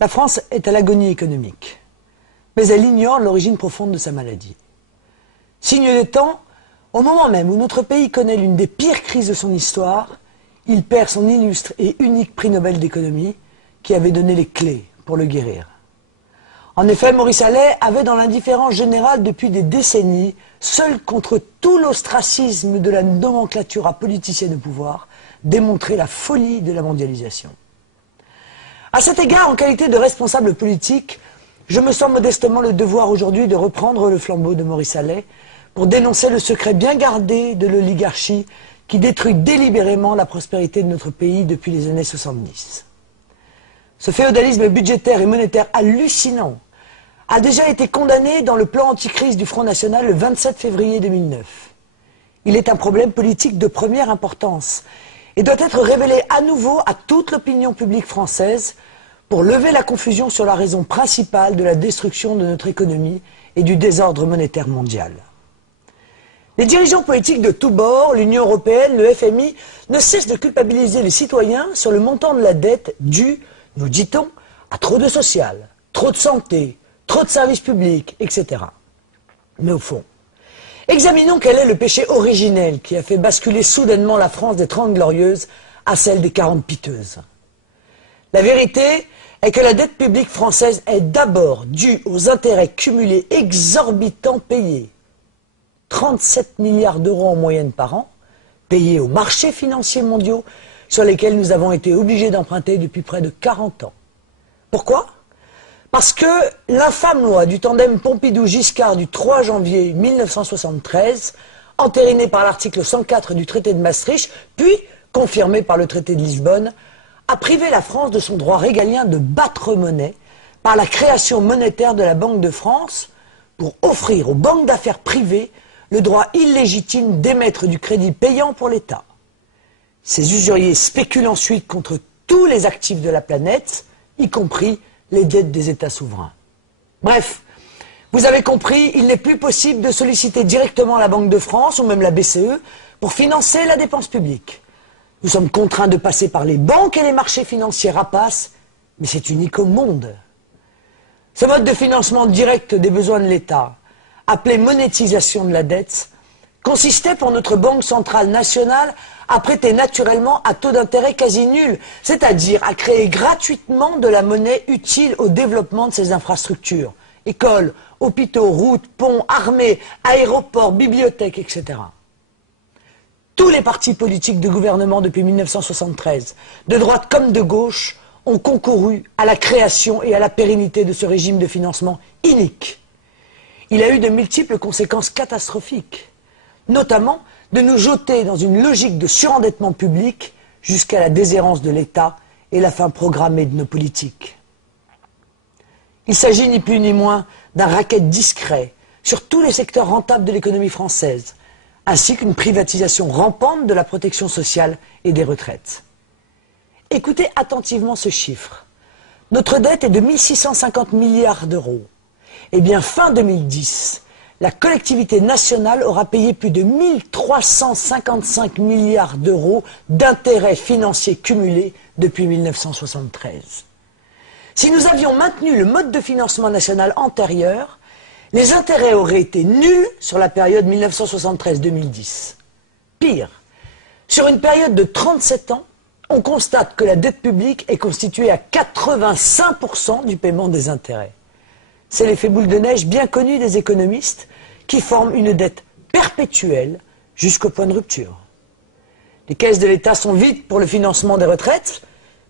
La France est à l'agonie économique, mais elle ignore l'origine profonde de sa maladie. Signe des temps, au moment même où notre pays connaît l'une des pires crises de son histoire, il perd son illustre et unique prix Nobel d'économie qui avait donné les clés pour le guérir. En effet, Maurice Allais avait dans l'indifférence générale depuis des décennies, seul contre tout l'ostracisme de la nomenclature politicienne au pouvoir, démontré la folie de la mondialisation. À cet égard, en qualité de responsable politique, je me sens modestement le devoir aujourd'hui de reprendre le flambeau de Maurice Allais pour dénoncer le secret bien gardé de l'oligarchie qui détruit délibérément la prospérité de notre pays depuis les années 70. Ce féodalisme budgétaire et monétaire hallucinant a déjà été condamné dans le plan anticrise du Front National le 27 février 2009. Il est un problème politique de première importance et doit être révélé à nouveau à toute l'opinion publique française pour lever la confusion sur la raison principale de la destruction de notre économie et du désordre monétaire mondial. Les dirigeants politiques de tous bords, l'Union européenne, le FMI, ne cessent de culpabiliser les citoyens sur le montant de la dette due, nous dit-on, à trop de social, trop de santé, trop de services publics, etc. Mais au fond, examinons quel est le péché originel qui a fait basculer soudainement la France des 30 glorieuses à celle des 40 piteuses. La vérité est que la dette publique française est d'abord due aux intérêts cumulés exorbitants payés. 37 milliards d'euros en moyenne par an, payés aux marchés financiers mondiaux sur lesquels nous avons été obligés d'emprunter depuis près de 40 ans. Pourquoi ? Parce que l'infâme loi du tandem Pompidou-Giscard du 3 janvier 1973, entérinée par l'article 104 du traité de Maastricht, puis confirmée par le traité de Lisbonne, a privé la France de son droit régalien de battre monnaie par la création monétaire de la Banque de France pour offrir aux banques d'affaires privées le droit illégitime d'émettre du crédit payant pour l'État. Ces usuriers spéculent ensuite contre tous les actifs de la planète, y compris les dettes des États souverains. Bref, vous avez compris, il n'est plus possible de solliciter directement la Banque de France ou même la BCE pour financer la dépense publique. Nous sommes contraints de passer par les banques et les marchés financiers rapaces, mais c'est unique au monde. Ce mode de financement direct des besoins de l'État, appelé monétisation de la dette, consistait pour notre Banque centrale nationale à prêter naturellement à taux d'intérêt quasi nul, c'est-à-dire à créer gratuitement de la monnaie utile au développement de ces infrastructures, écoles, hôpitaux, routes, ponts, armées, aéroports, bibliothèques, etc. Tous les partis politiques de gouvernement depuis 1973, de droite comme de gauche, ont concouru à la création et à la pérennité de ce régime de financement inique. Il a eu de multiples conséquences catastrophiques, notamment de nous jeter dans une logique de surendettement public jusqu'à la déshérence de l'État et la fin programmée de nos politiques. Il s'agit ni plus ni moins d'un racket discret sur tous les secteurs rentables de l'économie française, ainsi qu'une privatisation rampante de la protection sociale et des retraites. Écoutez attentivement ce chiffre. Notre dette est de 1650 milliards d'euros. Eh bien, fin 2010, la collectivité nationale aura payé plus de 1355 milliards d'euros d'intérêts financiers cumulés depuis 1973. Si nous avions maintenu le mode de financement national antérieur, les intérêts auraient été nuls sur la période 1973-2010. Pire, sur une période de 37 ans, on constate que la dette publique est constituée à 85% du paiement des intérêts. C'est l'effet boule de neige bien connu des économistes qui forment une dette perpétuelle jusqu'au point de rupture. Les caisses de l'État sont vides pour le financement des retraites,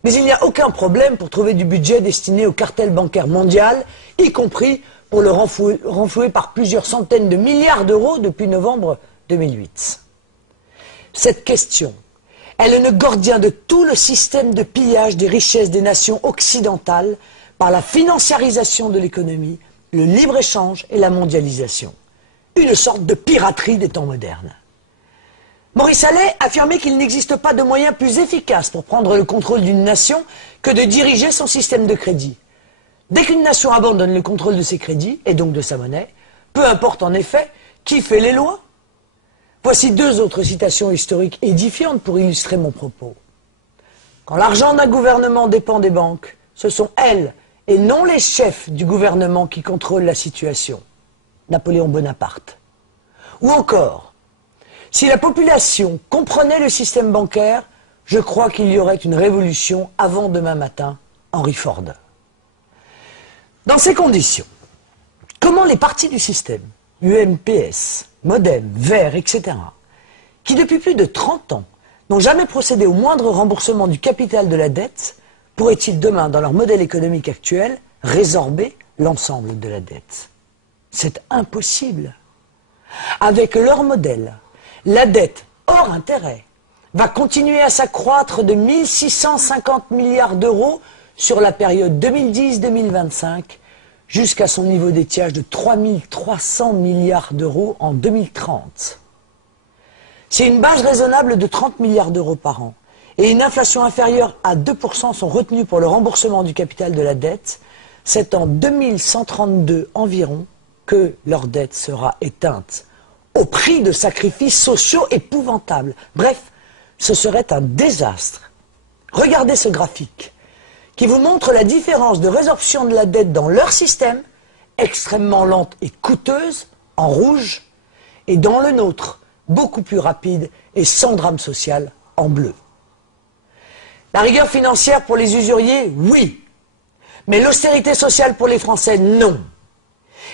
mais il n'y a aucun problème pour trouver du budget destiné au cartel bancaire mondial, y compris pour le renflouer par plusieurs centaines de milliards d'euros depuis novembre 2008. Cette question est le nœud gordien de tout le système de pillage des richesses des nations occidentales par la financiarisation de l'économie, le libre-échange et la mondialisation. Une sorte de piraterie des temps modernes. Maurice Allais affirmait qu'il n'existe pas de moyen plus efficace pour prendre le contrôle d'une nation que de diriger son système de crédit. Dès qu'une nation abandonne le contrôle de ses crédits, et donc de sa monnaie, peu importe en effet qui fait les lois. Voici deux autres citations historiques édifiantes pour illustrer mon propos. Quand l'argent d'un gouvernement dépend des banques, ce sont elles et non les chefs du gouvernement qui contrôlent la situation. Napoléon Bonaparte. Ou encore, si la population comprenait le système bancaire, je crois qu'il y aurait une révolution avant demain matin, Henry Ford. Dans ces conditions, comment les partis du système, UMPS, Modem, Vert, etc., qui depuis plus de 30 ans n'ont jamais procédé au moindre remboursement du capital de la dette, pourraient-ils demain, dans leur modèle économique actuel, résorber l'ensemble de la dette? C'est impossible. Avec leur modèle, la dette hors intérêt va continuer à s'accroître de 1 650 milliards d'euros sur la période 2010-2025 jusqu'à son niveau d'étiage de 3 300 milliards d'euros en 2030. Si une base raisonnable de 30 milliards d'euros par an et une inflation inférieure à 2% sont retenues pour le remboursement du capital de la dette, c'est en 2132 environ que leur dette sera éteinte, au prix de sacrifices sociaux épouvantables. Bref, ce serait un désastre. Regardez ce graphique qui vous montre la différence de résorption de la dette dans leur système, extrêmement lente et coûteuse, en rouge, et dans le nôtre, beaucoup plus rapide et sans drame social, en bleu. La rigueur financière pour les usuriers, oui. Mais l'austérité sociale pour les Français, non.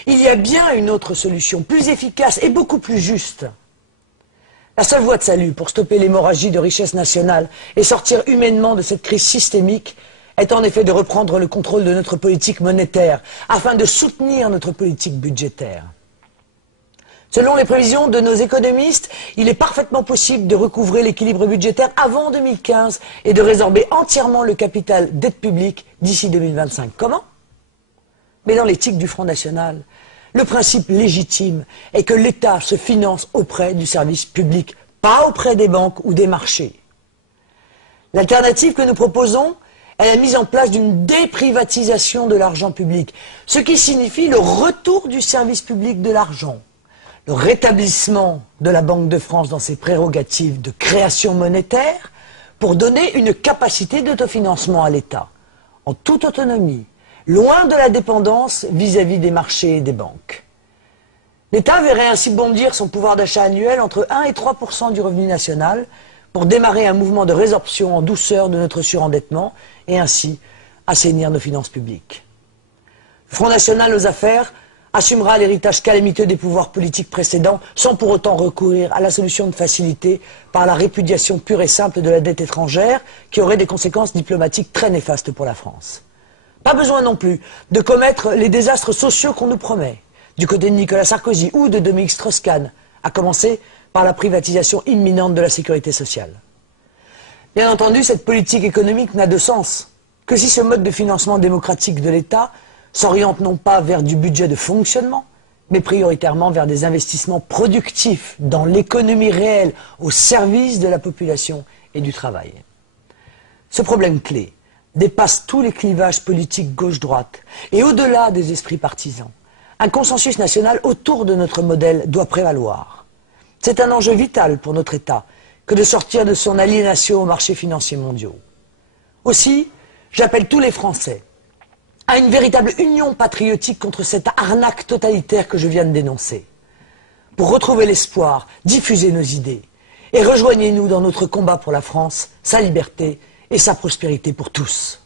Il y a bien une autre solution, plus efficace et beaucoup plus juste. La seule voie de salut pour stopper l'hémorragie de richesse nationale et sortir humainement de cette crise systémique est en effet de reprendre le contrôle de notre politique monétaire afin de soutenir notre politique budgétaire. Selon les prévisions de nos économistes, il est parfaitement possible de recouvrer l'équilibre budgétaire avant 2015 et de résorber entièrement le capital dette publique d'ici 2025. Comment? Mais dans l'éthique du Front National, le principe légitime est que l'État se finance auprès du service public, pas auprès des banques ou des marchés. L'alternative que nous proposons est la mise en place d'une déprivatisation de l'argent public, ce qui signifie le retour du service public de l'argent, le rétablissement de la Banque de France dans ses prérogatives de création monétaire pour donner une capacité d'autofinancement à l'État, en toute autonomie, loin de la dépendance vis-à-vis des marchés et des banques. L'État verrait ainsi bondir son pouvoir d'achat annuel entre 1 et 3% du revenu national pour démarrer un mouvement de résorption en douceur de notre surendettement et ainsi assainir nos finances publiques. Le Front National aux affaires assumera l'héritage calamiteux des pouvoirs politiques précédents sans pour autant recourir à la solution de facilité par la répudiation pure et simple de la dette étrangère qui aurait des conséquences diplomatiques très néfastes pour la France. Pas besoin non plus de commettre les désastres sociaux qu'on nous promet, du côté de Nicolas Sarkozy ou de Dominique Strauss-Kahn, à commencer par la privatisation imminente de la sécurité sociale. Bien entendu, cette politique économique n'a de sens que si ce mode de financement démocratique de l'État s'oriente non pas vers du budget de fonctionnement, mais prioritairement vers des investissements productifs dans l'économie réelle au service de la population et du travail. Ce problème clé dépasse tous les clivages politiques gauche-droite et au-delà des esprits partisans. Un consensus national autour de notre modèle doit prévaloir. C'est un enjeu vital pour notre État que de sortir de son aliénation aux marchés financiers mondiaux. Aussi, j'appelle tous les Français à une véritable union patriotique contre cette arnaque totalitaire que je viens de dénoncer. Pour retrouver l'espoir, diffuser nos idées et rejoignez-nous dans notre combat pour la France, sa liberté et sa prospérité pour tous.